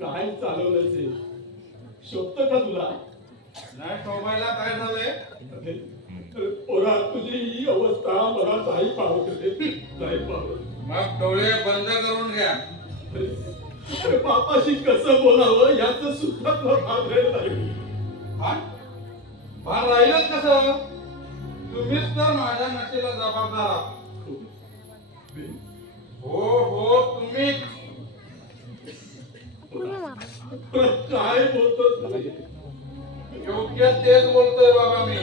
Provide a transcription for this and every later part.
काय चालवलं शोभत का तुला? नाही शोभायला काय झालंय? पोरा तुझी ही अवस्था मला नाही पाहत नाही पाहत. मग डोळे बंद करून घ्या. अरे बापाशी कसं बोलावं याच सुद्धा तुला भाग नाही. भान राहिलंच कसं? तुम्हीच तर माझ्या नशेला जबाबदार आहात. हो हो तुम्हीच. काय बोलतोस? योग्य तेच बोलतोय बाबा मी.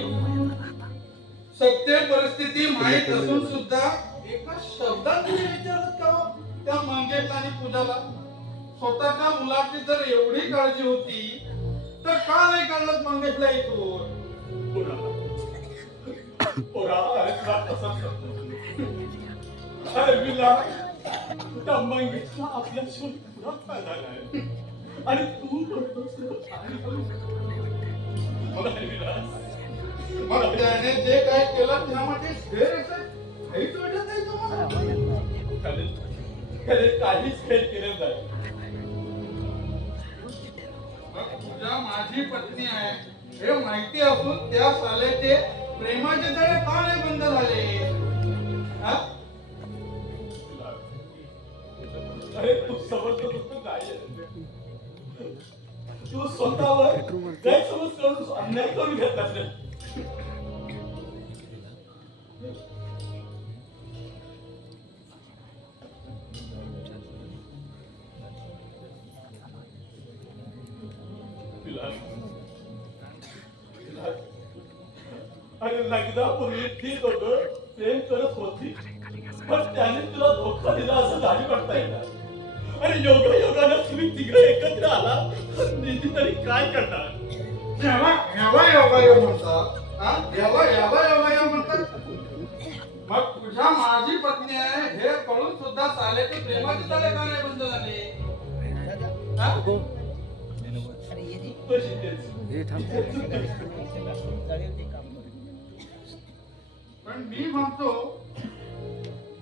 सत्य परिस्थिती माहीत असून सुद्धा एका शब्दात तुम्ही विचारत का हो? त्या मंगेश आणि पूजाला स्वतःच्या मुलाची जर एवढी काळजी होती तर का नाही काढलं मंगेशला इथून? त्या मंगेशला आपल्या शोध झालाय आणि तू बोलतोस मग त्याने जे काय केलं त्यामध्ये काहीच वाटत नाही तुम्हाला? काहीच खेळ केलं नाही. पूजा माझी पत्नी आहे हे माहिती असून त्या साल्याचे प्रेमाचे तळे का नाही बंद झाले? अरे तू समजतो नाही. तू स्वतःवर गैरसमज करून अन्याय करून घेतलास रे. अरे लग्नापूर्वी ठीक होतं, प्रेम करत होती, पण त्याने तुला धोका दिला असं नाही म्हणता येणार. अरे योगायोगानं तुम्ही तिघं एकत्र आला निधी तरी काय करणार? योगायोग म्हणतात. योगायोग म्हणतात. मग तुझ्या माझी पत्नी आहे हे कळून सुद्धा साल्याचे प्रेमाचे तळे का नाही बंद झाले? पण मी म्हणतो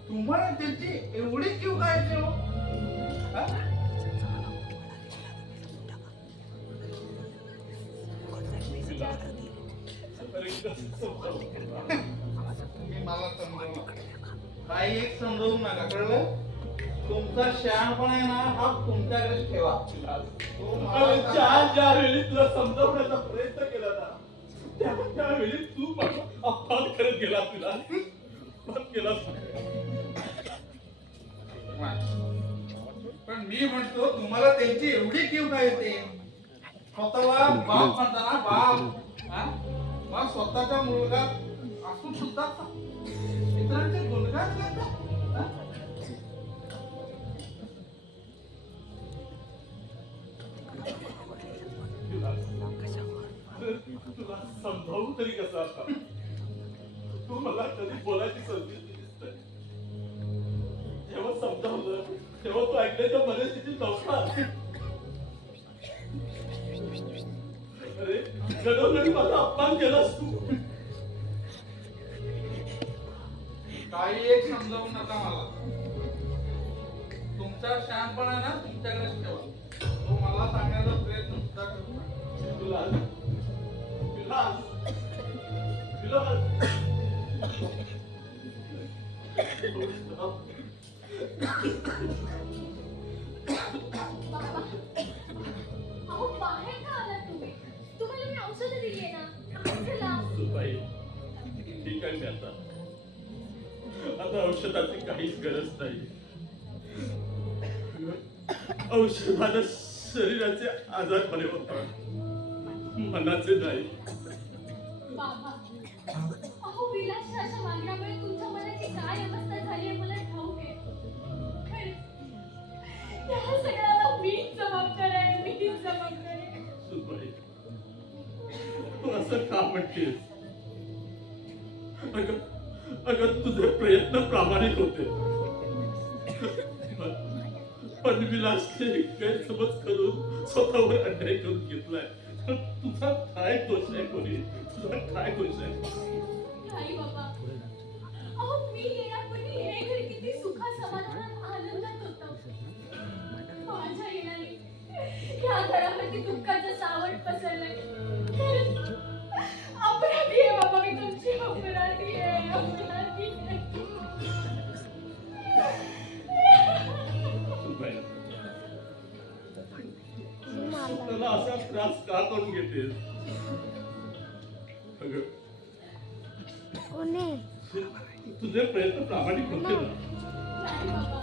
तुम्हाला त्याची एवढी क्यू काय हो? मला समजवू काही एक समजवू नका कळलं? तुमचा शहाणपणा आहे ना हा तुमच्याकडेच ठेवा. ज्या वेळी तुला समजवण्याचा प्रयत्न केला ना त्यावेळी तू अपमान करत गेला. तुला केला. पण मी म्हणतो तुम्हाला त्यांची एवढी कीव काय येते? स्वतःला बाप म्हणताना बाप मग स्वतःचा मुलगा असून सुद्धा इतरांचे गुणगान करता. तुला समजावू तरी कसं आता? तू मला कधी बोलायची संधी दिसत. जेव्हा समजावलं तेव्हा तू ऐकण्याच्या परिस्थितीत नव्हता. अरे घडवून माझा अपमान केलास तू. काही एक समजावू नका मला. तुमचा शहाणपणा ना तुमच्याकडेच ठेवा. तो मला सांगण्याचा प्रयत्न सुद्धा करू नका. तुला आता औषधाची काहीच गरज नाही. औषधानं शरीराचे आजार बरे होतात, मनाचे नाही. काय अवस्था झाली आहे मला ठाऊक आहे. तू असं का म्हणतेस? अगं अगं तुझे प्रयत्न प्रामाणिक होते, पण विलासने गैरसमज करून स्वतःवर अन्याय करून घेतलाय. तुझा काय दोष आहे कोणी? तुझा काय दोष आहे? नाही बाबा, अहो मी येण्यापूर्वी हे घर किती सुखा समाधानात आनंदात होतं. माझ्या येण्याने या घरावरती दुःखाचं सावट पसरलंय. खरंच अपराधी आहे बाबा, मी तुमची अपराधी आहे, अपराधी आहे. सुनबाई, स्वतःला असा त्रास का करून घेतेस? अगं तुझे प्रयत्न प्रामाणिक होते ना. नाही बाबा,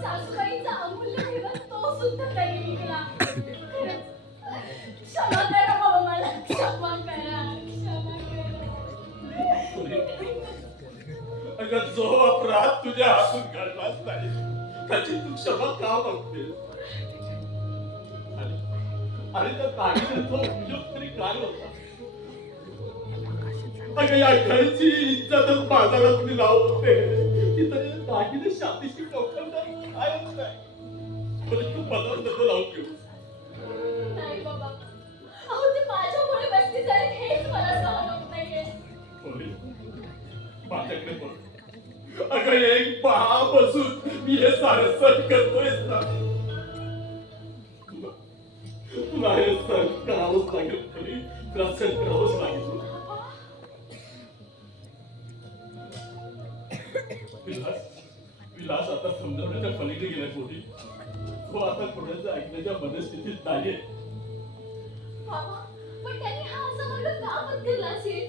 सासूबाईंचा अमूल्य दिवस तो सुद्धा त्यांनी विकला. खरंच क्षमा करा बाबा, मला क्षमा करा, क्षमा करा. अगं जो अपराध तुझ्या हातून घडलाच नाही त्याची तू क्षमा का मागतेस? आणि त्या दागिन्याचा उपयोग तरी काय होता? अगं या घरची इज्जतच बाजारात मी लावते, ती तरी दागिने शातीशी टोकरणार कायच नाही. पण तू पदावर नको लावून घेऊ. नाही बाबा, अहो ते माझ्यामुळे बसते आहेत हेच मला सहन होत नाहीये. माझ्याकडे बघ. अगं एक पहा बसून मी हे सारं सण करतोयस ना. तुला हे सण करावंच लागेल, तरी तुला सण करावंच लागेल. विलास आता समजवण्याच्या पलीकडे गेला कोणी. तो आता कोणाचं ऐकण्याच्या मनस्थितीत नाहीये. बाबा, पण त्यांनी हा असा मार्ग का पत्करला असेल?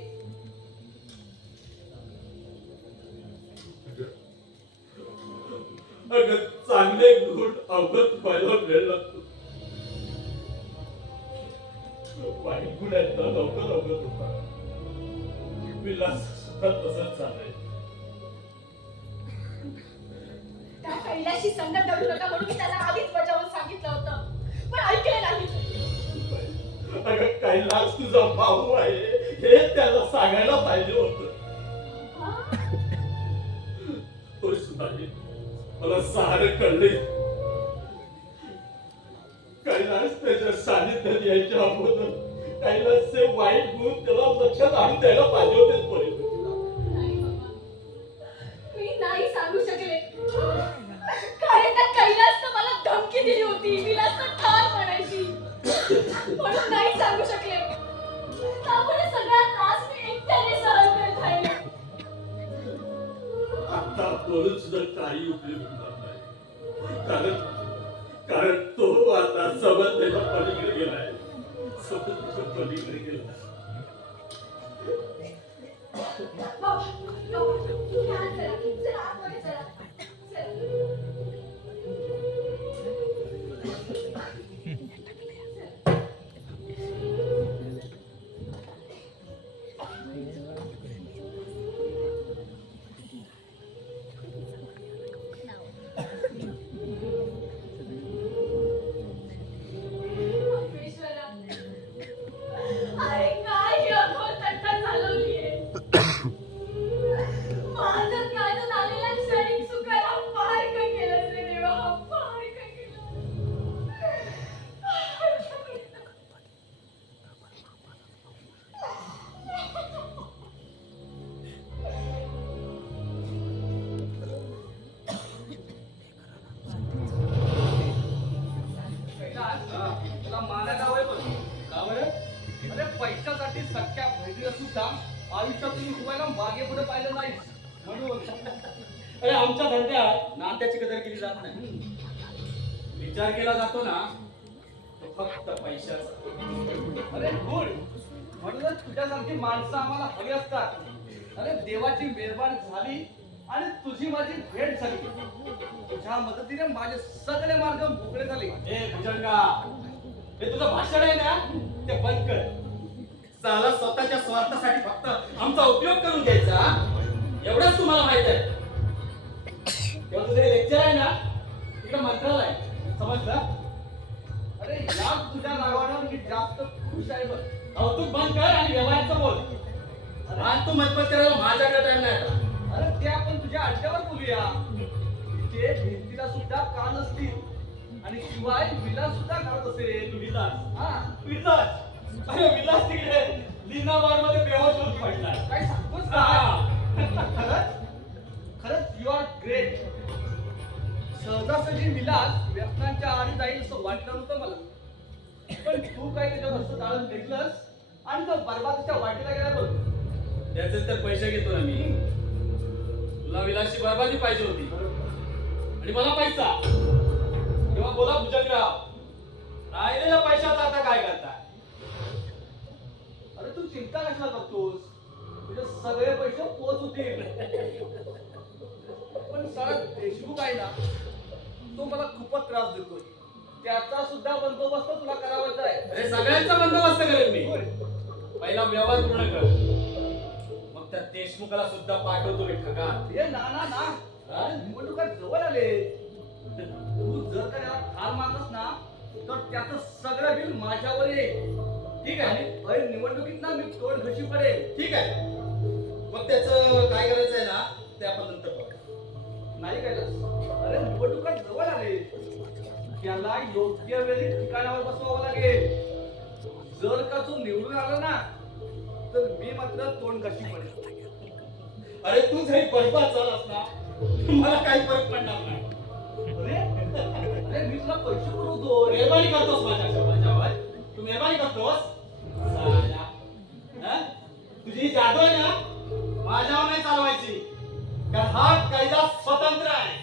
अगं चांगले गुण अवगत व्हायला वेळ लागतो. वाईट गुण आहेत ना लवकर अवगत होतात. विलास सुद्धा तसंच झालंय. त्या कैलाशी संगत धरू नका म्हणून मी त्याला आधीच बजावून सांगितलं होतं, पण ऐकले नाही. अगं कैलास तुझा भाऊ आहे हे त्याला सांगायला पाहिजे होतं. होय सुनाई, मला सारं कळले. कैलास त्याच्या सानिध्यात यायच्या अगोदर कैलासचे वाईट गुण त्याला लक्षात आणून द्यायला पाहिजे होते. नाही बाबा, मी नाही सांगू शकले, कारण त्या कैलासनं मला धमकी दिली होती. विलासनं ठार म्हणायची, म्हणून नाही सांगू शकले. त्यामुळे सगळा त्रास मी एकट्याने सहन करत राहिले. आता बोलून सुद्धा काही उपयोग होणार नाही, कारण तो आता समजण्याच्या पलीकडे गेलाय. समजण्याच्या पलीकडे गेलाय. बाबा, तुम्ही आत चला, चला आतमध्ये चला. अरे काय ही अघोर थट्टा चालवलीये? माझं त्याच्यात आलेला क्षणिक सुखाला पार का केलंस रे देवा? पार का केलं? तुला मानायला हवंय पण. का बरं? अरे पैशासाठी सख्या बहिणीला सुद्धा आयुष्यातून उठवायला मागे पुढे पाहिलं नाही म्हणून. अरे आमच्या धंद्यात नात्याची कदर केली जात नाही. विचार केला जातो ना तो फक्त पैशाचा. अरे गुड, म्हणूनच तुझ्यासारखी माणसं आम्हाला हवी असतात. अरे देवाची मेहरबानी झाली आणि तुझी माझी भेट झाली. तुझ्या मदतीने माझे सगळे मार्ग मोकळे झाले. ए भुजंगा, हे तुझं भाषण आहे ना ते बंद कर. साला स्वतःच्या स्वार्थासाठी फक्त आमचा उपयोग करून घ्यायचा एवढंच तुम्हाला माहित आहे. तेव्हा तुझे लेक्चर आहे ना तिकडे मंत्रालय समजलं. अरे या तुझ्या नावावर मी जास्त खुश आहे बघ. कौतुक बंद कर आणि व्यवहाराचं बोल. आणि तू मतपत करायला माझ्याकडे टाइम नाही आता. अरे ते आपण तुझ्या अड्ड्यावर बोलूया. ते भिंतीला सुद्धा कान असतील आणि शिवाय विलास सुद्धा घालत असेल. विलास हा विलास अरे विलास तिकडे लीना बार मध्ये बेहोश होऊन पडलाय. काय सांगतोस हा. खरंच खरंच यू आर ग्रेट. सहजासहजी विलास व्यसनांच्या आधी जाईल असं वाटलं नव्हतं मला. पण तू काय त्याच्यावर असं जाळून फेकलंस आणि तो बरबादीच्या वाटेला गेला बघ. त्याचे तर पैसे घेतो ना मी. तुला विलासची बरबादी पाहिजे होती आणि मला पैसा. तेव्हा बोला भुजंगराव, राहिलेल्या पैशाचा आता काय करताय? अरे तू चिंता कशाला करतोस? तुझे सगळे पैसे पोच होतील. पण सारा देशमुख आहे ना, तो मला खूपच त्रास देतोय. त्याचा सुद्धा बंदोबस्त तुला करावायचा आहे. अरे सगळ्यांचा बंदोबस्त करेल मी. होय. पहिला व्यवहार पूर्ण कर, मग त्या देशमुखाला सुद्धा पाठवतो मी ठगात. हे ना ना ना हा? निवडणुका जवळ आले. तू जर का त्याला ठार मारलास ना, तर त्याचं सगळं बिल माझ्यावर येईल. ठीक आहे आणि निवडणुकीत ना मी तोड घशी पडेल. ठीक आहे. मग त्याचं काय करायचं आहे ना ते आपण नंतर बघू. नाही कैलास, अरे निवडणुका जवळ आले. त्याला योग्य वेळी ठिकाणावर बसवावं लागेल. जर का तू निवडून आला ना, तर मी मात्र तोंड घशी पडेल. अरे तू जरी बरबाद झालास ना, मला काही फरक पडणार नाही. अरे अरे मी तुला पैसे पुरवतो. मेहरबानी करतोस माझ्यावर. तू मेहरबानी करतोस. साला. हं? तुझी ही जादू आहे ना, माझ्यावर नाही चालवायची. कारण हा कायदा स्वतंत्र आहे.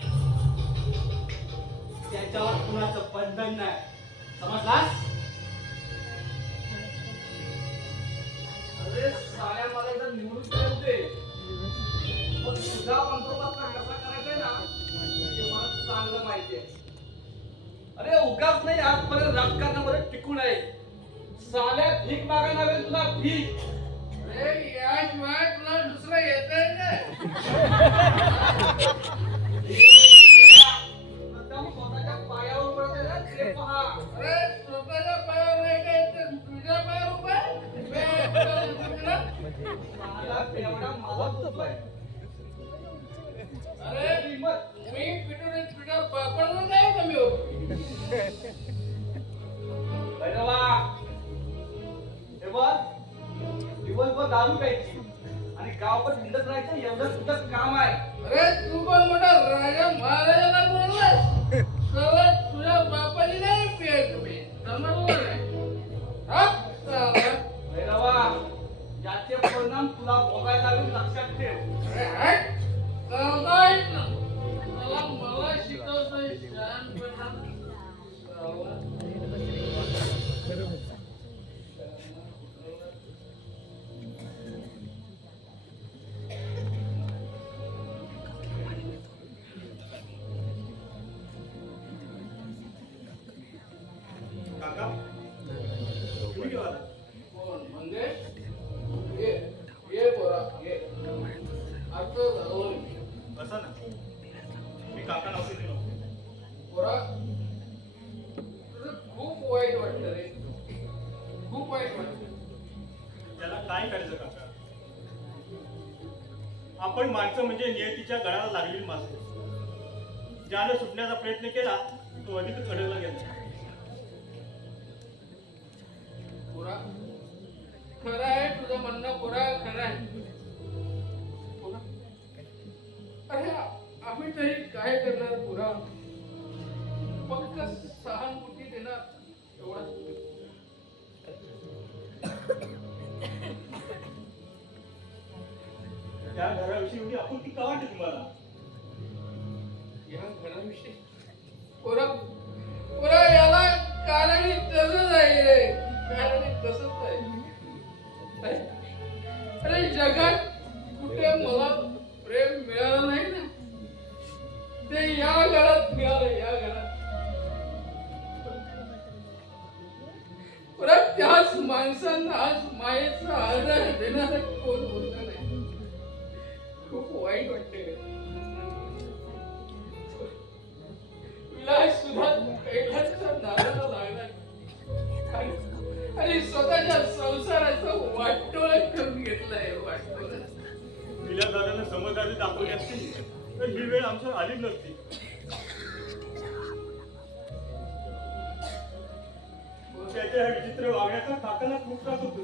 त्याच्यावर कुणाचं बंधन नाही. समजलास? अरे साऱ्या मला जर निवडून ठेवते, मग तुझा बंदोबस्त कसा करायचा ना, ते मला चांगलं माहिती आहे. अरे उगाच नाही आजपर्यंत राजकारणामध्ये टिकून आहे. साल्या भीक मागायला हवे तुला भीक. अरे याशिवाय तुला दुसरं येतंय काय? प्रथम स्वतःच्या पायावर उभं राहायचं ना, ते पहा. अरे स्वतःच्या पायावर नाही काय तर तुझ्या पायावर उभा आहे? साला एवढा मला बोलतोय. अरे किंमत. मी पिठून पापड नाही कमी होतो. भैरवा, हे बघ, दिवसभर दारू प्यायची आणि गावभर हिंडत राहायचं एवढं तुझं काम आहे. अरे तू पण मोठा राजा महाराजाला बोललास. सगळं तुझ्या बापाने नाही पियायचं मी. समजलं नाही? हा? साला. भैरवा, याचे परिणाम तुला भोगायला लागेल, लक्षात ठेव. अरे हट. चालतंय ना. मला शिकवतोय शहाणपणा. साला. काका तुम्ही केव्हा आला? कोण मंगेश? ये ये पोरा ये. आता झालं मी. बसा ना. मी काका नव्हते दिलो. पोरा तुझं खूप वाईट वाटतं रे. खूप वाईट वाटतं. त्याला काय करायचं काका? आपण माणसं म्हणजे नियतीच्या गळाला लागलेली माणसं. ज्याने सुटण्याचा प्रयत्न केला तो अधिकच अडवला गेला. पोरा खरं आहे तुझं म्हणणं. पोरा खरं आहे. पोरा अरे आम्ही तरी काय करणार पोरा? फक्त सहानुभूती देणार एवढाच. त्या घराविषयी एवढी आपुलकी का वाटते तुम्हाला? या घराविषयी पोरा पोरा याला कारण तसंच आहे रे. कारण तसंच आहे. अरे जगात कुठे मला प्रेम मिळालं नाही ना, ते या घरात मिळालं. या घरात परत त्याच माणसांना आज मायेचा आदर देणारा कोण होता नाही. खूप वाईट वाटते. विलास सुद्धा कैलासच्या नादाला लागला आणि स्वतःच्या संसाराचं वाटोळं करून गेला. घेतलंय वाटतं. विलास दादांना समजदारी दाखवली असती तर ही वेळ आमच्यावर आलीच नसती. त्याच्या ह्या विचित्र वागण्याचा काकाला खूप त्रास होतो.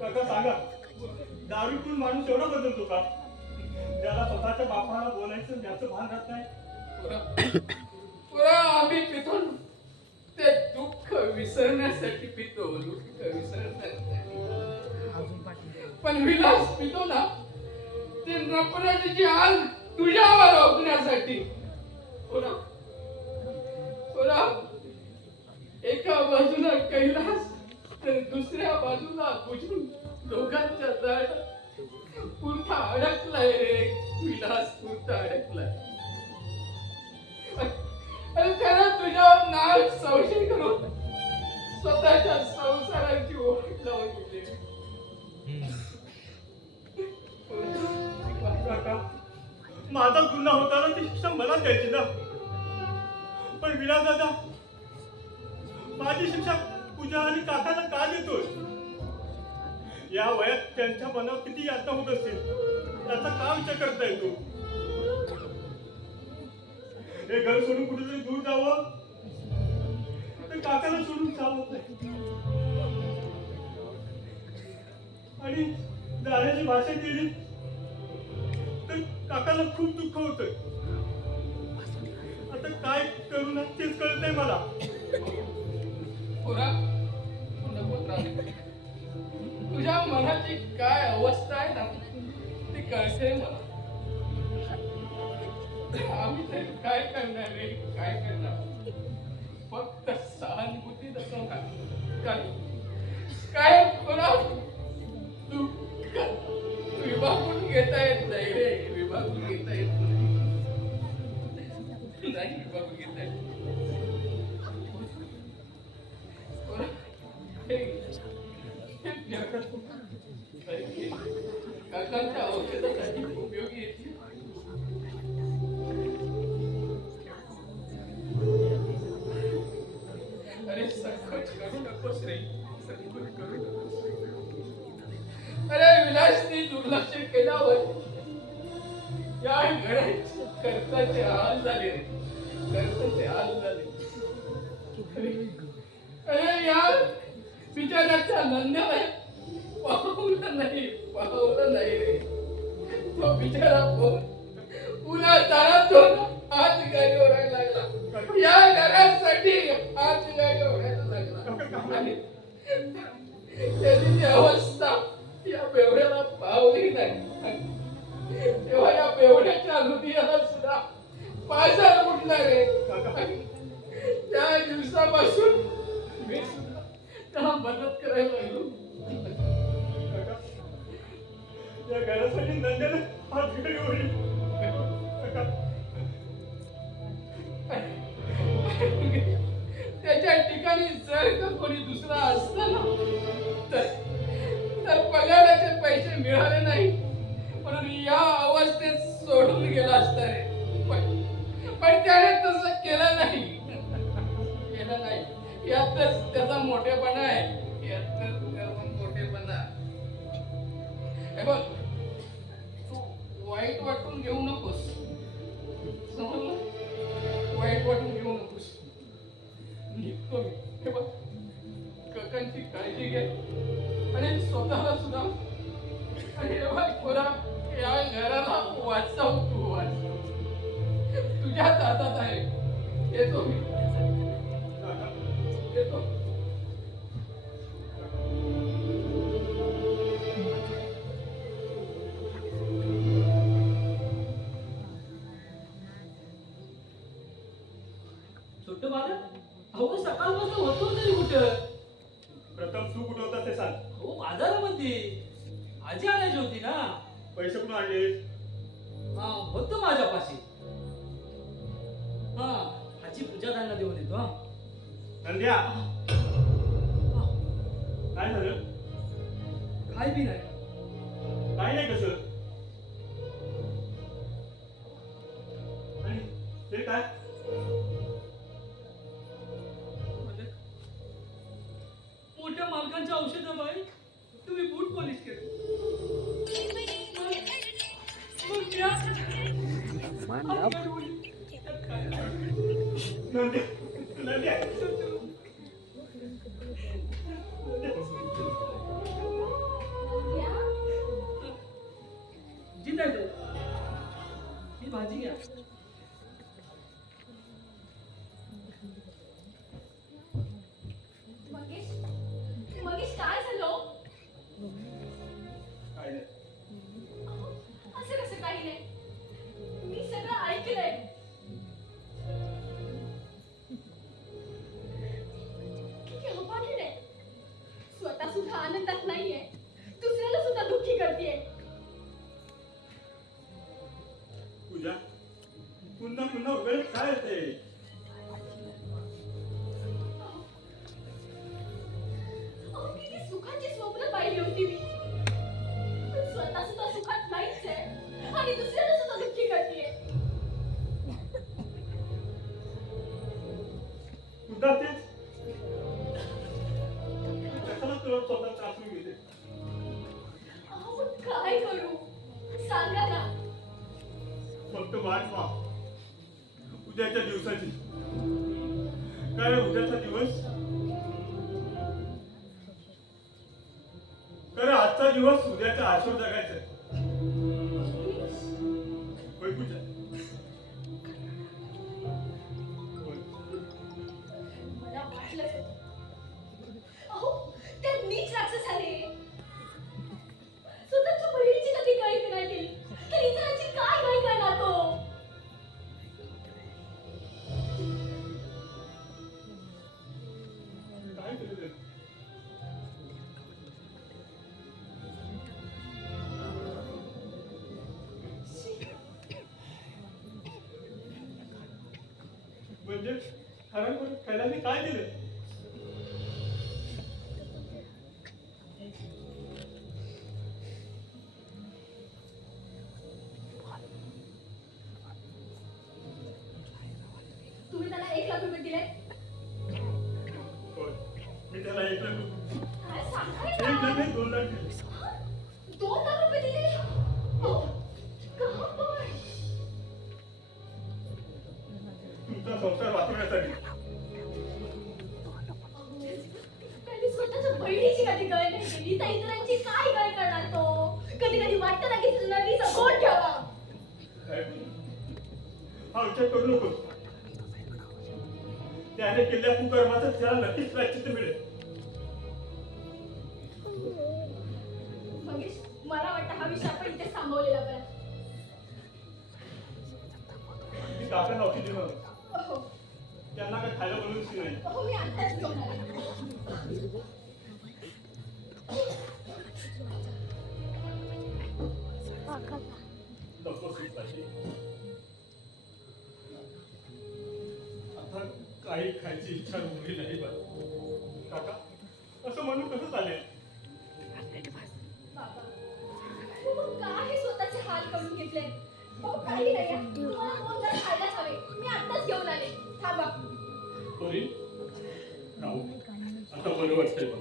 काका सांगा, दारू पिऊन माणूस एवढा बदलतो का? ज्याला स्वतःच्या बापाला बोलायचं याचं भान राहत नाही. पुरा आम्ही पितो ना. ते दुःख विसरण्यासाठी पितो, दुःख विसरण्यासाठी. पण विलास पितो ना, ते नफरतीची आग तुझ्यावर ओकण्यासाठी. पुरा एका बाजूला कैलास तर दुसऱ्या बाजूला बुजून दोघांच्या जाळ्यात पुरता अडकलाय रे विलास, पुरता अडकलाय. अरे त्याला तुझ्यावर नाव संशय करून स्वतःच्या संसाराची ओळख लावून दिली. काका, माझा गुन्हा होता ना, ती शिक्षा मला द्यायची ना. पण विलास दादा माझी शिक्षा पूजा आणि काकाला का देतोय? या वयात त्यांच्या मनावर किती यातना होत असतील त्याचा का विचार करता येतो? हे घर सोडून कुठेतरी दूर जावं तर काकाला सोडून चालत नाही. आणि जाण्याची भाषा केली तर काकाला खूप दुःख होतंय. आता काय करू ना तेच कळत नाही मला. पुरा नको त्रास. तुझ्या मनाची काय अवस्था आहे ना ती कळते मला. आम्ही तरी काय करणार रे, काय करणार? फक्त सहानुभूती दाखवणार. काय पुरा तू विभागून घेता येत नाही रे, विभागून घेता येत नाही. नाही विभागून घेता येत. काकांच्या औषधासाठी उपयोगी येते. अरे संकोच करू नकोस रे, संकोच करू नकोस. अरे विलासने दुर्लक्ष केल्यावर या घरात कर्ताचे हाल झाले रे, कर्ताचे हाल झाले. अरे या बिचाराच्या नंद्याला पाहवलं नाही रे. तो बिचारा पुन्हा दारातून हात गाडी ओढायला लागला. या घरासाठी हात गाडी ओढायला लागला. आणि त्याची ती अवस्था या बेवड्याला पावली नाही. तेव्हा या बेवड्याच्या हृदयाला सुद्धा पाझर उठला रे. त्या दिवसापासून मी सुद्धा त्याला मदत करायला लागलो. या घरासाठी नंद्याने हात घडी ओढली. त्याच्या ठिकाणी जर का कोणी दुसरा असता ना तर पगाराचे पैसे मिळाले नाही म्हणून या अवस्थेत सोडून गेला असता रे. पण त्याने तसं केलं नाही. यातच त्याचा मोठेपणा आहे, यातच त्याचा मोठेपणा. हे बघ, तू वाईट वाटून घेऊ नकोस, समजलं? वाईट वाटून घेऊ नकोस. निघतो मी. हे बघ, काकांची काळजी घे आणि स्वतःला सुद्धा. आणि हे बघ पुरा या घराला वाचव, तू वाचव. तुझ्याच हातात आहे. येतो मी, येतो. छोटं बाळा, अहो सकाळपासून होतो तरी कुठं? प्रथम तू कुठं होता ते सांग. हो बाजारामध्ये आजी आणायची होती ना. पैसे कुठून आणले? हा होतं माझ्यापाशी. हा आजी पूजा त्यांना देऊन येतो. हा नंद्या, काय झालं? काय बी नाही. काय नाही कसं? आणि ते काय? मोठ्या मालकांच्या नंद्या नंद्या या. जिंदायचं ही भाजी घ्या. मगेश मगेश काय झालं? काय नाही अहो, असं कसं काही नाही. मी सगळं ऐकलंय. किती अभागी आहे. स्वतः सुद्धा आनंदात नाहीये, दुसऱ्याला सुद्धा दुःखी करतेय. पूजा पुन्हा पुन्हा उघड काय येते अहो, किती सुखाची स्वप्न पाहिली होती मी. पण स्वतः सुद्धा सुखात नाहीच आहे आणि दुसऱ्याला सुद्धा दुःखी करतेय. पुन्हा तेच कशाला तुला स्वतः त्रासून घेते अहो, पण काय करू सांगा ना. फक्त वाट पहा उद्याच्या दिवसाची काय उद्याचा दिवस कारण आजचा दिवस उद्याचा आशोर जगायचा आहे. होय पूजा होय. मला वाटलंच होतं. अहो, त्या नीच राक्षसाने स्वतःच्या बहिणीची कधी काही नाही केली तर इतरांची काय काय करणार तो. काय केलं ते? म्हणजे खरं कैलाने काय केलं? तुम्ही त्याला 1,00,000 रुपये दिले. होय. मी त्याला 1,00,000 रुपये काय सांगताय 1,00,000 का? नाही 2,00,000 दिले. 2,00,000 रुपये दिले. अहो, का पण? तुमचा संसार वाचवण्यासाठी त्यांनी स्वतःच्या बहिणीची कधी गळ नाही केली तर इतरांची काय गळ करणार तो. कधी कधी वाटतं ना की नदीचा गोड घ्यावा. काय हा विचार करू नकोस त्याने केलेल्या कुकर्माचं त्याला नक्कीच प्रायश्चित्त मिळेल. मगेश, मला वाटतं हा विषय आपण इथे थांबवलेला बरा. मी काकांना औषध दिलं हो त्यांना काय खायला बोलूनच नाही. हो, मी आत्ताच घेऊन आले. नको सुटपाशी. आता काही खायची इच्छा उरली नाही बा काका असं म्हणून कसं चालेल. बाबा, मग काय हे स्वतःचे हाल करून घेतले. हो, काही नाही आहे. तुम्हाला 2 तास खायलाच हवे. मी आत्ताच घेऊन आले. थांबा. तरी राहू आता बरं वाटतंय बघ.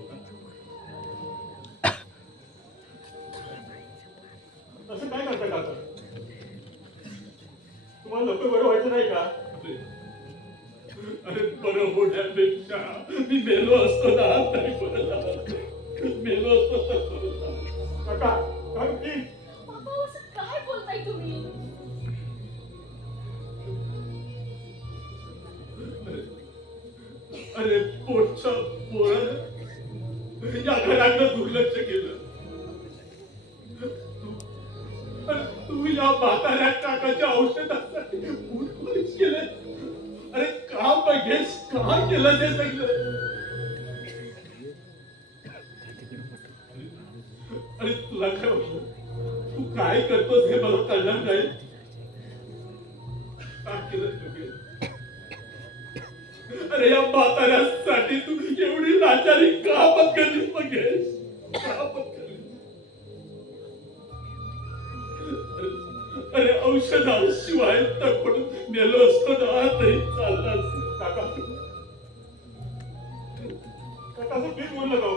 असं काय करता काका तुम्हाला लवकर बरं व्हायचं नाही का? अरे बरं होण्यापेक्षा मी मेलो असतो ना तरी बरं झालं. मेलो असतो तर बरं झालं. काका काय प्लीज बाबा, असं काय बोलताय तुम्ही? अरे पोटच्या पोरानं या घराकडं दुर्लक्ष केलं. तू या म्हाताऱ्या काकाच्या औषधासाठी उठवूनच केलं. अरे का बघेस का केलं ते सगळं. अरे तुला काय वाटलं तू काय करतोस हे मला कळलं नाही. का केलं तुम्ही? अरे या म्हाताऱ्यासाठी तू एवढी लाचारी का पत्करलीस बघेस का पत्करलीस. अरे औषधाशिवाय तर पण मेलो असतो ना तरी चालला असतो. काका काका असं प्लीज बोल नका.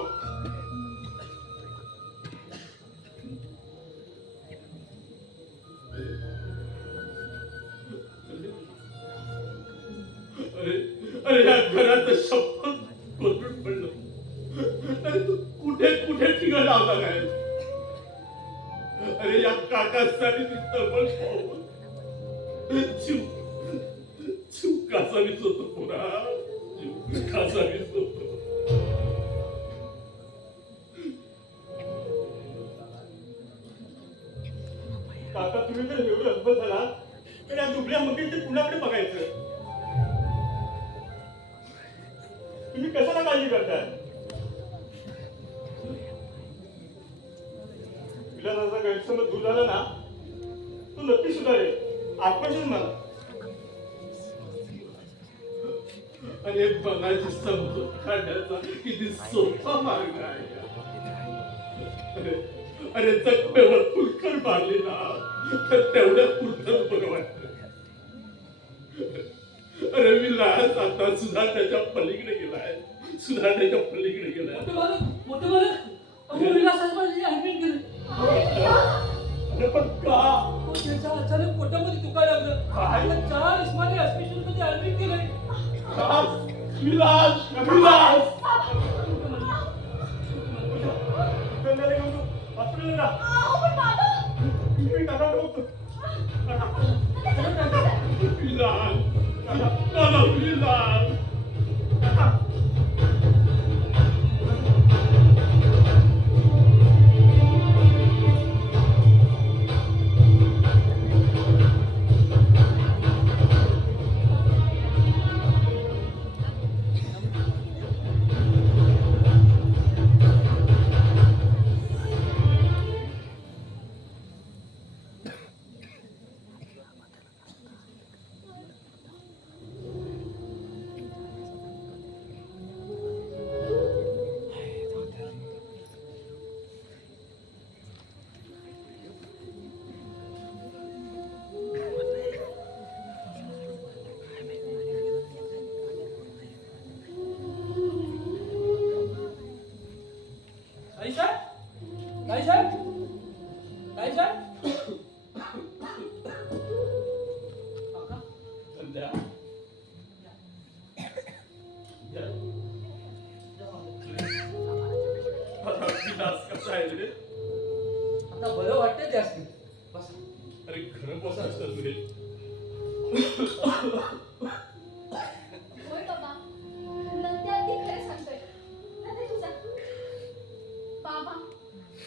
अरे तुझ्या शपथ कोलून पडलो. अरे तू कुठे कुठे ठिकाण लावला काय? अरे या काकासाठी ती तळमळ पाहून जीव कासावीस होतो पुरा. जीव कासावीस होतो. काका तुम्ही तर एवढं अद्भुत झाला तर या दुबळ्या मगरीचे कुणाकडे बघायचं? तुम्ही कशाला काळजी करताय? विलासाचा गैरसमज दूर झाला ना तो नक्की सुधारेल. आत्मशन मला आणि मनाची समजूत काढण्याचा किती सोपा मार्ग आहे. अरे जखमेवर फुलकर मारली ना तर तेवढ्या पुरतं बरं वाटत. अरे विलास आता सुधारण्याच्या पलीकडे गेलाय. सुधारण्याच्या पलीकडे गेलाय. मोठे मालक अहो विलासाची माझी ऍडमिट केली. अरे पण का? त्याच्या अचानक पोटामध्ये दुखायला लागलं. काय? 4 इस्मानी हॉस्पिटलमध्ये ऍडमिट केलंय. विलास विलास हॉस्पिटल जा. अहो पण बाबा मी काकाकडे बघतो. विलास काका विलास विलास कसा आहे रे? आता बरं वाटतंय ते असतील. बस अरे खरं बोलतोस का तुझे? होय बाबा नंतर अगदी खरं सांगतोय. नंतर तुझा बाबा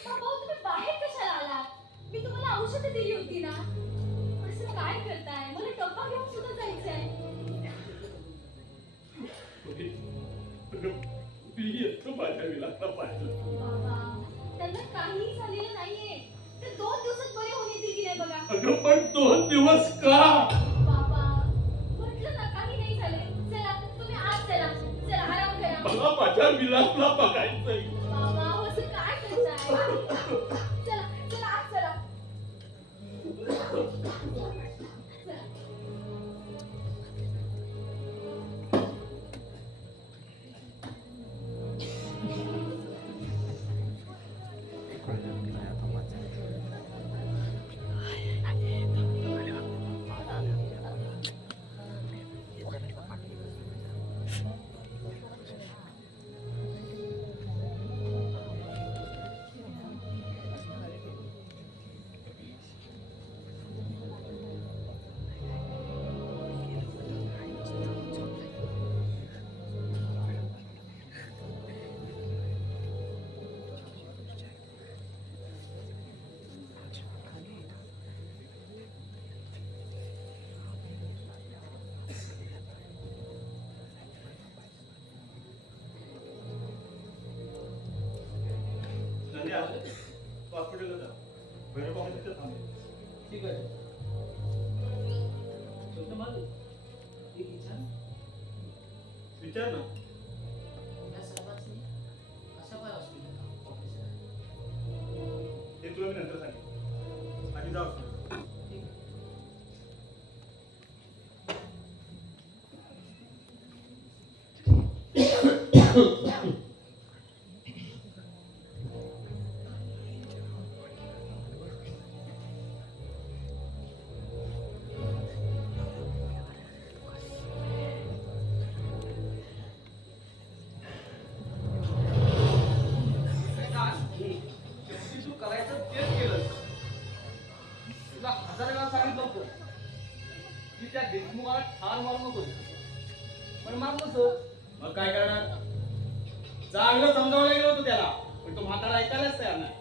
बाबा तुम्ही बाहेर कशाला आलात? मी तुम्हाला औषधं दिली होती ना. असं काय करताय? मला डब्बा घेऊन सुद्धा जायचंय. मी येतो माझ्या विलासला पाहिलं. बाबा त्यांना काहीही झालेलं नाहीये. ते 2 दिवसात बरे होऊन येतील की नाही बघा. अगं पण 2 दिवस का? बाबा म्हटलं ना काही नाही झालंय. चला तुम्ही आज चला. चला आराम करा. मला माझ्या विलासला बघायचंय. बाबा हो असं काय करताय? चला चला आज चला. चला. हॉस्पिटलला जा. भैरव पाहून तिथे थांबे. ठीक आहे. छोटं मालक एक विचार ना. या सर्वांनी अशा काय हॉस्पिटल हे तुला मी नंतर सांगेन. आधी जा हॉस्पिटल. होतो त्याला, पण तो म्हातारा ऐकायलाच तयार नाही.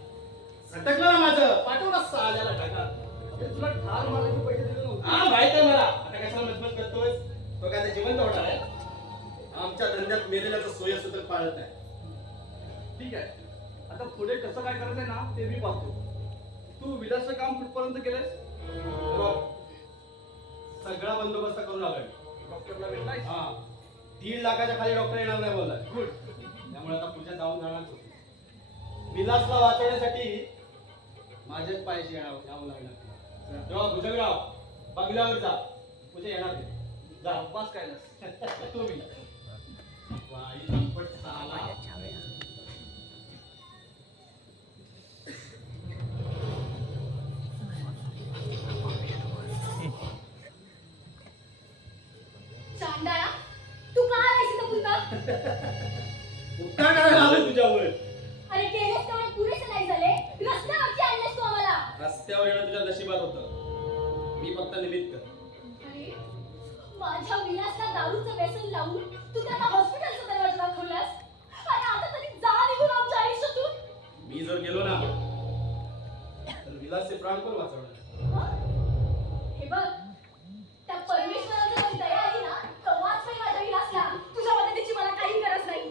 सटकलं ना माझं, पाठवलं साल्याला ढगात. अरे तुला ठार मारायचे पैसे दिले नव्हते. हा माहित आहे मला. आता कशाला मजबूत करतोय? तो काय ते जिवंत होणार आहे? आमच्या धंद्यात मेलेल्याचं सोय सूत्र पाळत नाही. ठीक आहे, आता पुढे कसं काय करायचंय ना ते मी पाहतो. तू विलासचं काम कुठपर्यंत केलंयस? सगळा बंदोबस्त करून आलोय. डॉक्टरला भेटलाय? हा, 1.5 लाखाच्या खाली डॉक्टर येणार नाही बोललाय. गुड. त्यामुळे आता पूजा जाऊन जाणार. विलासला वाचवण्यासाठी माझ्याच पायाशी यावं लागणार. जेव्हा भुजंगराव बंगल्यावर जा, पूजा येणार नाही. जा. बस काय नस तुम्ही वाई लंपट साला. चांडाळा, तू का आलायस इथं पुन्हा? उपकार करायला आलोय तुझ्यावर. अरे केलेस तेवढे पुरेसे नाही झाले, रस्त्यावरती आणलेस तू आम्हाला. रस्त्यावर येणं तुझ्या नशिबात होतं. मी फक्त निमित्त. अरे, माझ्या विलासला दारूचं व्यसन लावून तू त्यांना हॉस्पिटलचा दरवाजा दाखवलास आणि आता तरी जा निघून आमच्या आयुष्यातून. मी जर गेलो ना तर विलासचे प्राण कोण वाचवणार? हं? हे बघ, त्या परमेश्वराची जर दया आली ना तर वाचवेल माझ्या विलासला. तुझ्या मदतीची मला काही गरज नाही.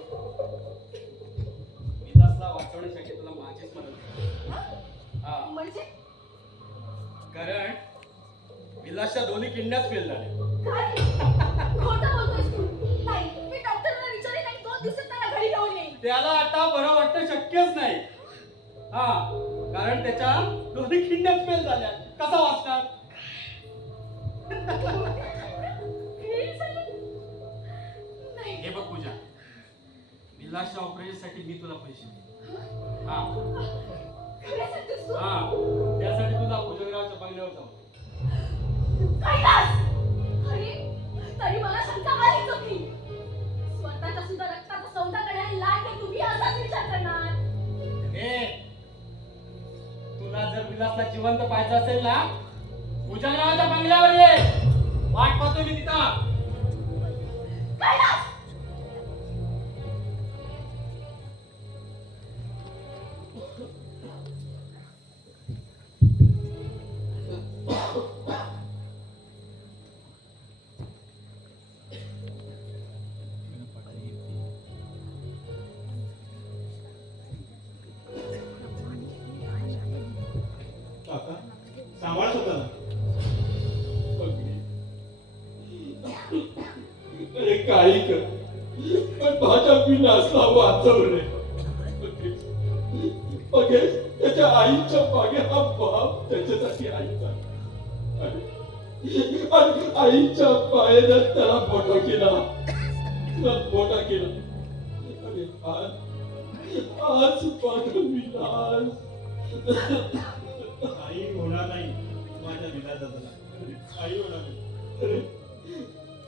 विलासला वाचवण्यासाठी तुला माझीच मदत आहे. हं? हा, म्हणजे कारण विलासच्या दोन्ही किडनॅप फेल झाले. काय खोटं बोलतोयस तू? नाही, मी डॉक्टरला विचारेन आणि 2 दिवसात त्याला घरी घेऊन येईन. त्याला आता बरं वाटणं शक्यच नाही. हा, कारण त्याच्या दोन्ही किडनॅप फेल झाल्या. कसा वाचणार? हे झालं? नाही. हे बघ पूजा, विलासच्या ऑपरेशनसाठी मी तुला पैसे देईन. हा खरं सांगतोस तू? हा, त्यासाठी तुला भुजंगरावच्या बंगल्यावर जाऊ. कैलास! अरे, तरी मला शंका आलीच होती. स्वतःच्या सुद्धा रक्ताचा सौदा करणारे लाड तुम्ही असाच विचार करणार. ए, तुला जर विलासला जिवंत पाहायचं असेल ना, भुजंगरावच्या बंगल्यावर ये. वाट पाहतोय मी तिथं. कैलास! काका, सांभाळ स्वतःला. अरे काही कर, पण माझ्या विलासला वाचवले. बघे, त्याच्या आईच्या मागे हा बाप त्याच्यासाठी आईचा आणि आईच्या पायानं त्याला मोठा केला. मोठा केला. अरे आज माझा विलास आई होणार नाही. माझ्या विलासाला आई होणार नाही.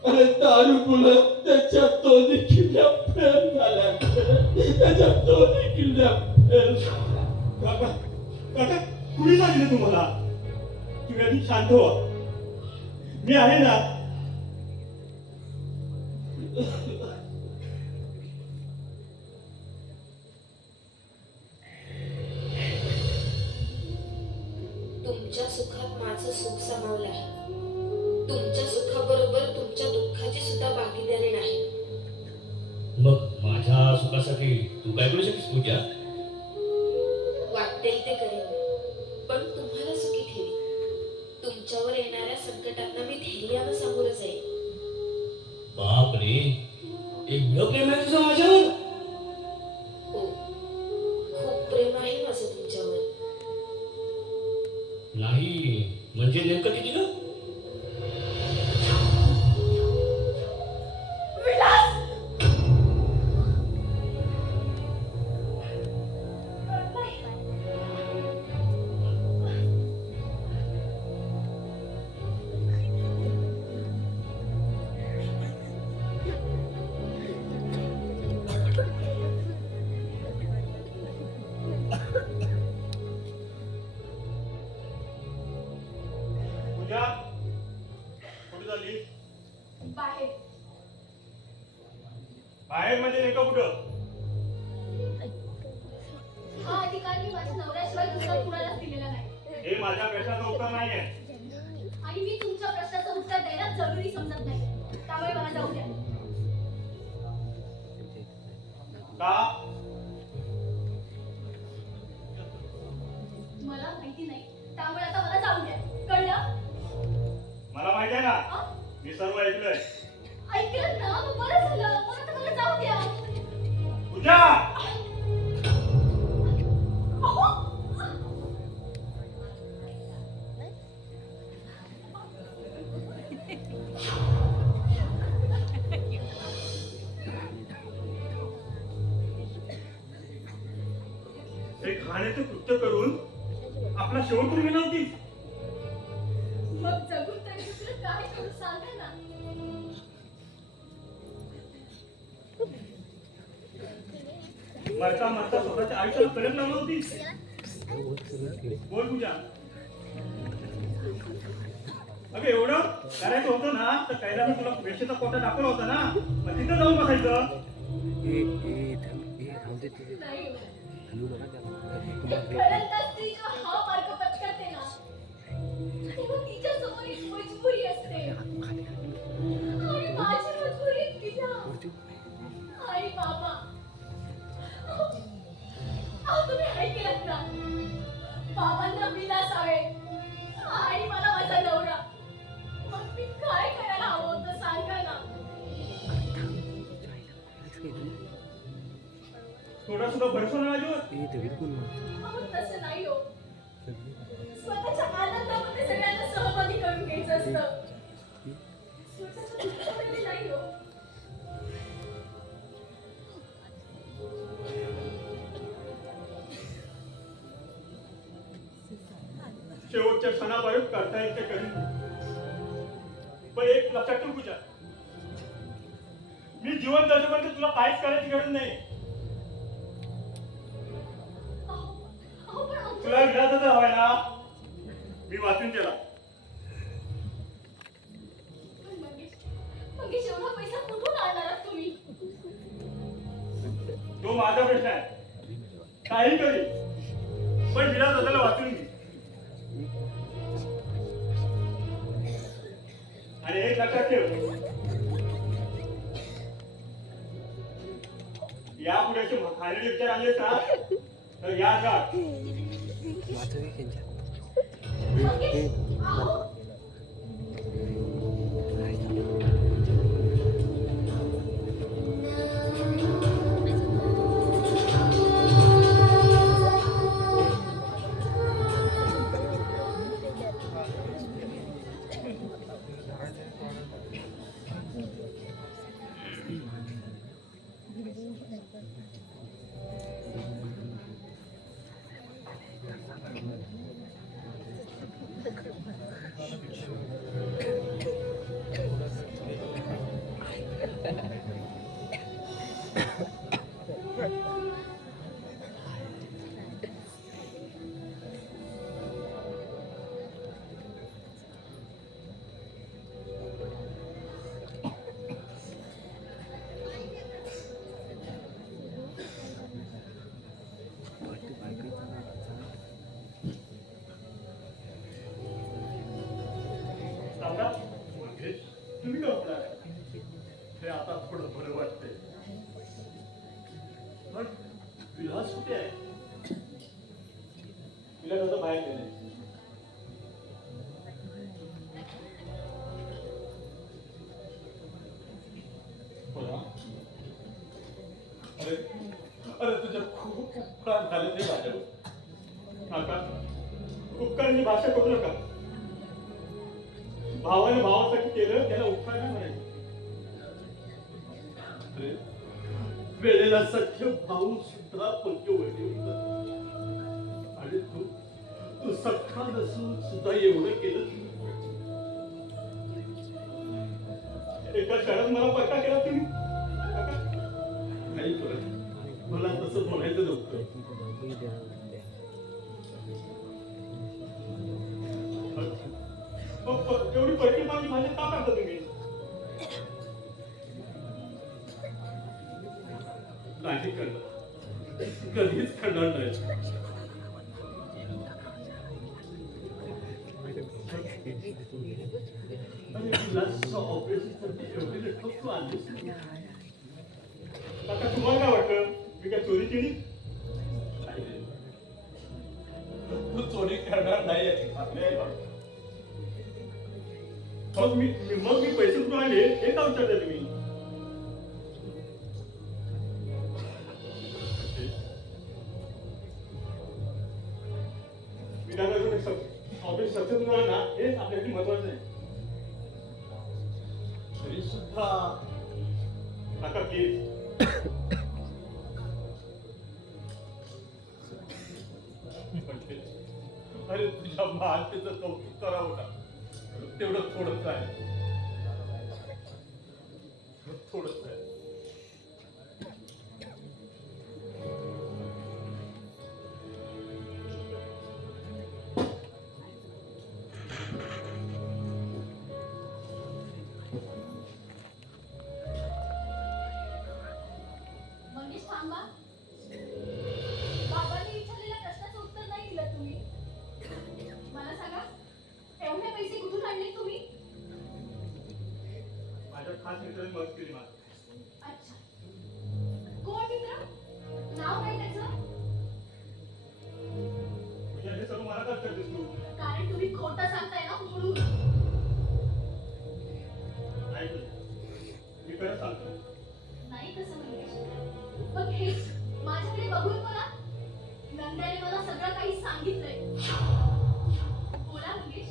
अरे दारू मुलं त्याच्या दोन्ही किल्ल्या फेल झाल्या. त्याच्या दोन्ही किल्ल्या फेल. काका, काका, कुणी सांगितलं तुम्हाला? तुम्ही आधी शांत व्हा. मी आहे ना. तुमच्या सुखात माझं सुख सामावलं आहे. तुमच्या सुखाबरोबर तुमच्या दुःखाची सुद्धा भागीदारी नाही. मग माझ्या सुखासाठी तू काय करू शकतेस पूजा? वाटेल ते करेन मी, पण तुम्हाला सुखी ठेवी. तुमच्यावर येणाऱ्या संकटांना मी धैर्यानं सामोरं जाईल. बाप रे, एवढं प्रेम आहे तुझं माझ्यावर? हो, खूप प्रेम आहे माझं तुमच्यावर. नाही म्हणजे नेमकं किती ग? विलास! पूजा, सर्व ऐकलंय. ऐकलं ना मग बरं झालं. मग आता मला जाऊ द्या. पूजा अहो, हे घाण्याचं कृत्य करून आपला शेवट करून गेला होतीस. मग जगून तरी दुसरं काय करू सांगा ना. मरता मरता स्वतःच्या आयुष्याला कलंक लावला होतीस. बोल पूजा. अगं एवढं करायचं होतं ना तर कैला मी तुला वेशेचा कोटा दाखवला होता ना, मग तिथं जाऊन बसायचं. नाही खरंच ती जो हा मार्ग पत्करते ना तेव्हा तिच्या समोर एक मजबुरी असते आणि माझी मजबुरी तिच्या आई बाबा. अहो तुम्ही ऐकलत ना, बाबांना विलास हवे आणि मला माझा नवरा. मग मी काय करायला हवं होतं सांगा ना. थोडा सुद्धा भरवसा नाही माझ्यावर. अहो तसं नाही हो. स्वतःच्या आनंदामध्ये सगळ्यांना सहभागी करून घ्यायचं असतं. स्वतःच्या दुःखामध्ये नाही हो. शेवटच्या क्षणाबाहेर करता येते करीन. पण एक लक्षात ठेव पूजा, मी जीवन जगेपर्यंत तुला काहीच करायची गरज नाही. अहो पण आमच्या तुला विलासाचा हवाय ना, मी वाचून केला. मंगेश एवढा पैसा कुठून आणणार आहात तुम्ही. तो माझा प्रश्न आहे. काही करी पण विलासाला वाचून घे. आणि एक लक्षात ठेव, या पुढे असे खाण्याचे विचार आले ना तर या जा. मंगेश अहो तुम्ही का उठलाय? हे आता थोडं बरं वाटतंय. पण विलास कुठे आहे? विलास आता बाहेर गेलाय. अरे अरे तुझ्या खूप उपकार झाले ते माझ्यावर. नका उपकारांची भाषा करू नका. भावाने भावासाठी केलं त्याला उपकार नाही म्हणायचं. अरे वेळेला सख्य भाऊ सुद्धा पंचवटी होता आणि तू सख्खा नसून सुद्धा एवढं केलं. एका क्षणात मला पक्का केला तुम्ही. नाही परत मला तसं बोलायचं नव्हतं. एवढी पैकी माझी माझ्या का करता तुम्ही? नाही करणार, कधीच करणार नाही. आता तुम्हाला काय वाटतं मी काय चोरी केली? तू चोरी करणार नाही. मग मी पैसे आणली हे का विचारता तुम्ही? ऑफिस सक्सेस होणार ना हेच आपल्यासाठी महत्वाचं आहे. तरी सुद्धा नका प्लीज. अरे तुझ्या मालकीचं कौतुक करावं का? तेवढं थोडंच आहे, थोडंच आहे. मंगेश थांबा. बाबांनी विचारलेल्या प्रश्नाचं उत्तर नाही दिलं तुम्ही. मला सांगा, एवढे पैसे कुठून आणले तुम्ही? माझ्या खास मित्राने मदत केली मला. अच्छा, कोण मित्र? नाव काय त्याचं? म्हणजे हे सर्व मला काय करतेस तू? कारण तुम्ही खोटं सांगताय ना म्हणून. ऐक मी खरं सांगतो. नाही तसं मंगेश. मग हेच माझ्याकडे बघून बघा. नंद्याने मला सगळं काही सांगितलंय. बोला मंगेश.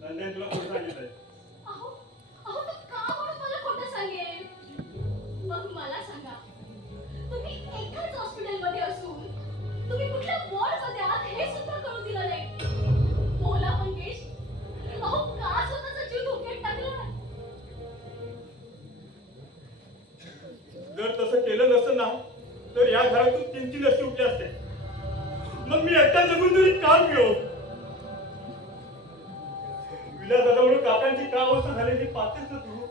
नंद्याने तुला खोटं सांगितलंय. अहो अहो तर का म्हणून मला खोटं सांगेल? मग मला सांगा, तुम्ही एकाच हॉस्पिटलमध्ये असून तुम्ही कुठल्या वॉर्डमध्ये आहात हे सुद्धा कळू दिलं नाही. बोला मंगेश. अहो का स्वतःचा जीव धोक्यात टाकला? जर तसं केलं नसतं ना तर या घरातून 3 नसते उठले असते. मग मी एकटा जगून तरी काम घेऊ. विला दादामुळे काकांची का अवस्था झाली ती पाहतेस ना तू.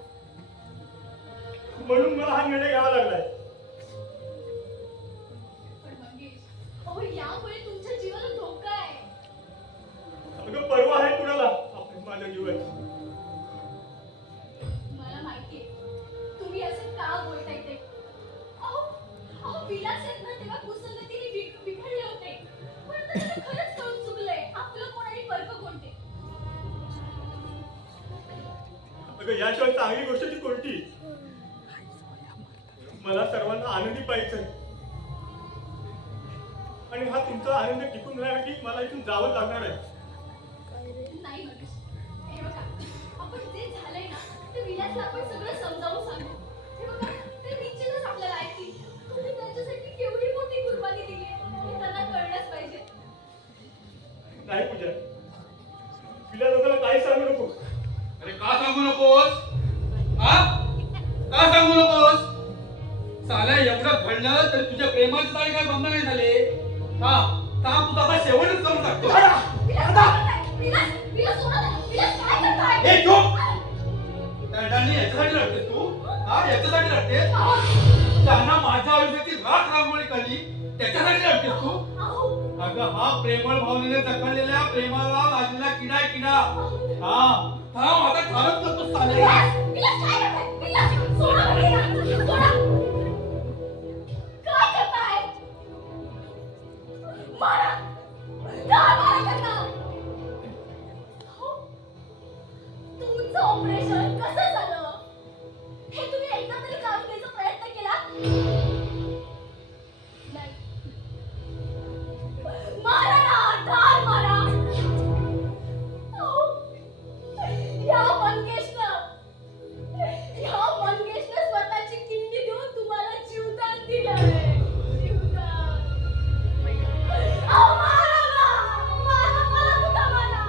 म्हणून मला हा निर्णय घ्यावा लागलाय. पण मंगेश, अहो यामुळे तुमच्या जीवाला धोका आहे. अगं परवा आहे कुणाला माझ्या जीवाची. मला माहितीये तुम्ही असं का बोलताय ते. अहो अहो विलास आहेत ना तेव्हा कुसंगतीने बिघडले होते. पण आता त्याला खरंच कळून चुकलंय आपलं कोण आणि परक कोणते. अगं याशिवाय चांगली गोष्ट ती कोणती? मला सर्वांना आनंदी पाहिजे आणि हा तुमचा आनंद टिकून राहण्यासाठी मला इथून जावं लागणार आहे. नाही मंगेश, हे बघा आपण जे झालंय ना ते विलासला आपण सगळं समजावून सांगू. हे बघा ते निश्चितच आपल्याला ऐकतील. तुम्ही त्यांच्यासाठी केवढी मोठी कुर्बानी दिली हे त्यांना कळलंच पाहिजे. नाही पूजा, विला दादाला काही सांगू नको. अरे का सांगू नकोस? हा? का सांगू नकोस? साला एवढं घडलं तर तुझ्या प्रेमाचे ताळे काय बंद नाही झाले. हा थांब, तुझा आता शेवटच करून टाकतो. विलास, विलास सोडा ना. विलास काय करताय? ए चुप! त्याने याच्यासाठी लढतेस तू? हा याच्यासाठी लढतेस? त्यांना माझ्या आयुष्याची राख रांगोळी काढली त्याच्यासाठी लढतेस तू? अहो अगं हा प्रेमळ भावनेने जखडलेल्या प्रेमाला लागलेला किडा आहे किडा. हा थांब, आता ठारच करतो साले. विलास, विलास काय करताय? विलास सोडा मला. सोडा. काय करताय? मारा. का मारा त्यांना? अहो, तुमचं ऑपरेशन कसं झालं हे तुम्ही एकदा तरी जाणून घ्यायचा प्रयत्न केला? नाही. मारा ना, ठार मारा. अहो, या मंगेशनं स्वतःची किडनी देऊन तुम्हाला जीवदान दिलंय. जीवदान. अहो, मारा ना. मारा मला कुठं मारा.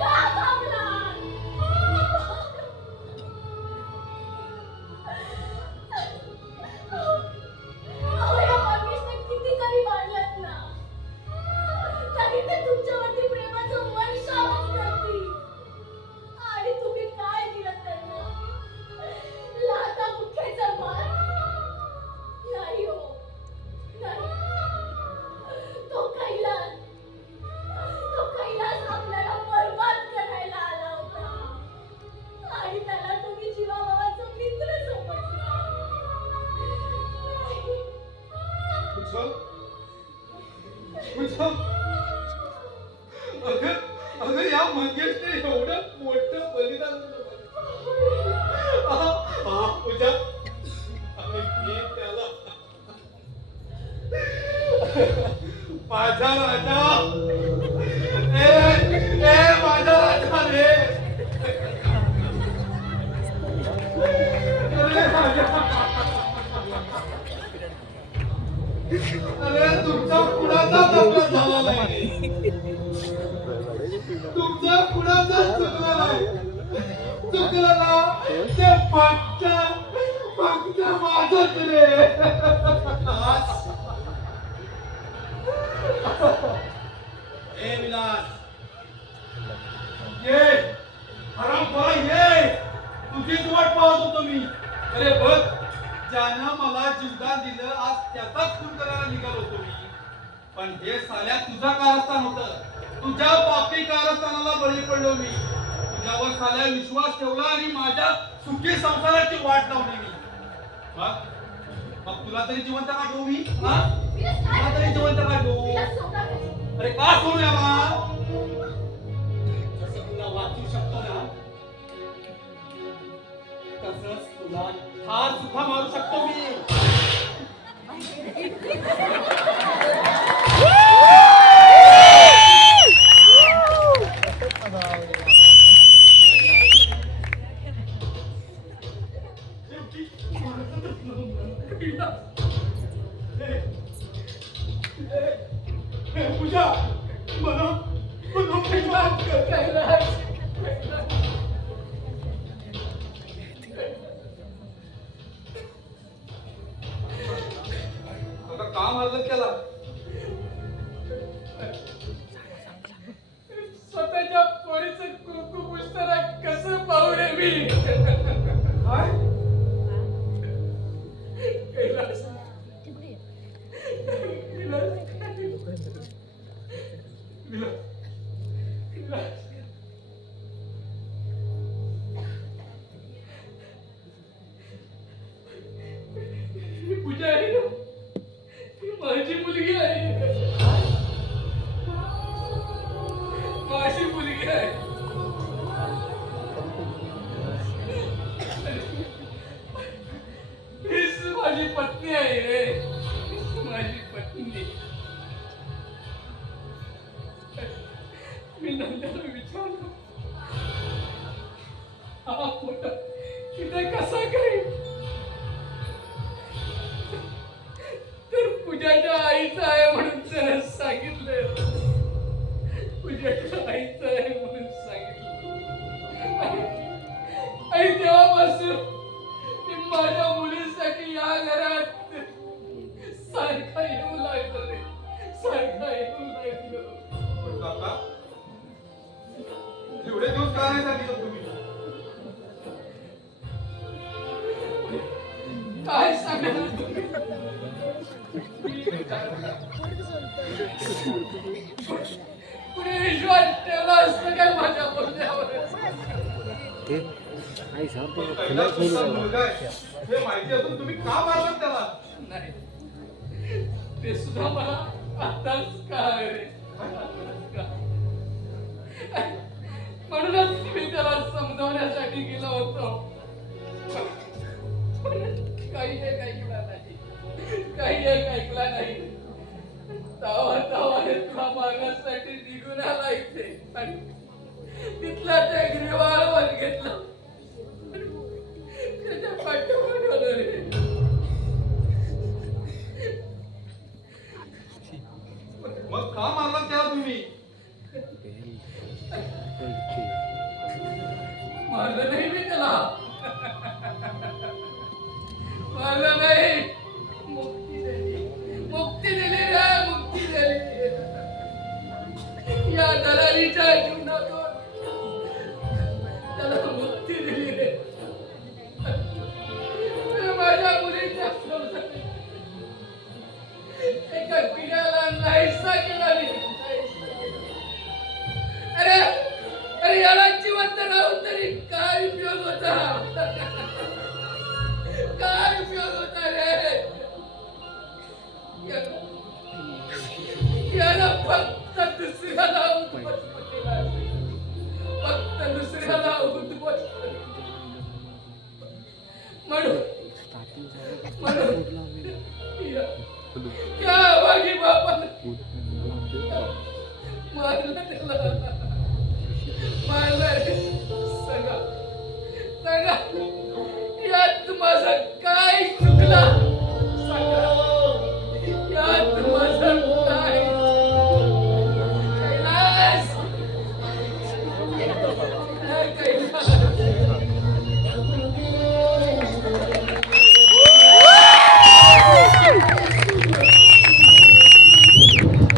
का थांबलात? अहो, या मंगेशनं किती तरी मारलंत ना तरी ते तुमच्यावरती प्रेमाचं वर्षावच करतील. आणि तुम्ही काय दिलं त्यांना? लाथा बुक्क्याचा मार? नाही हो, नाही. तो कैलास आपल्याला बरबाद करायला आला होता आणि त्याला तुम्ही जीवाभावाचा मित्र समजला. नाही. अगं या मंगेशने एवढं मोठं बलिदान पूजा अरे मी त्याला माझा राजा ए माझा राजा रे अरे तुमचा कुणाचा दखल झाला नाही तुमचा कुणाचा चुकला नाही चुकला ना ते फक्त माझच रे ए विलास ये हरामखोरा ये तुझीच वाट पाहत होतो मी अरे बघ ज्यानं मला जीवदान दिलं आज त्याचाच खून करायला निघालो होतो मी पण हे साल्या तुझा कारस्थान होतं तुझ्या पापी कारस्थानाला बळी पडलो मी तुझ्यावर साल्या विश्वास ठेवला आणि माझ्या सुखी संसाराची वाट लावली मी मग तुला तरी जिवंत का ठेवू मी तुला तरी जिवंत का ठेवू अरे का सोडू याला जसं तुला वाचू शकतो ना तसंच तुला ठार सुद्धा मारू शकतो मी पूजा मला माफ कर आता काम अर्ज केला स्वतःच्या पोरीचं कुकू पुसताना कसं पाहू रे मी काय कैलास पूजा आहे ना ती माझी मुलगी आहे माझी मुलगी आहे हीच माझी पत्नी आहे रे माझी पत्नी मी नंतर विचारलो हा मोठा तिथे कसा काय तर पूजाच्या आईचा आहे म्हणून त्याने सांगितलं पूजाच्या आईचा आहे म्हणून सांगितलं आणि तेव्हापासून मी माझ्या मुलीसाठी या घरात सारखा येऊ लागलो रे सारखा येऊ लागलो पण काका एवढे दिवस का नाही सांगितलं तुम्ही काय सांगणार तुम्ही पुढे विश्वास ठेवला असतं काय माझ्या बोलण्यावर पण कैलास तुमचा मुलगा आहे हे माहिती असून तुम्ही का मारलात त्याला नाही ते सुद्धा मला आताच कळाले म्हणूनच मी त्याला समजावण्यासाठी गेलो होतो काही एक ऐकला नाही काही एक ऐकला नाही तावा तुला मारण्यासाठी निघून आला इथे आणि तिथला त्या ग्रीवावर घेतलं त्याच्या पाठीवर ठेवलं रे मग का मारलात त्याला तुम्ही मारलं नाही मी त्याला मारलं नाही मुक्ती दिली रे मुक्ती दिली या दलालीच्या जीवनातून त्याला मुक्ती दिली रे माझ्या मुलीच्या एका पिढ्याला नाहीसा केला रे अरे याला जिवंत राहून तरी काय उपयोग होता काय उपयोग होता रे याला फक्त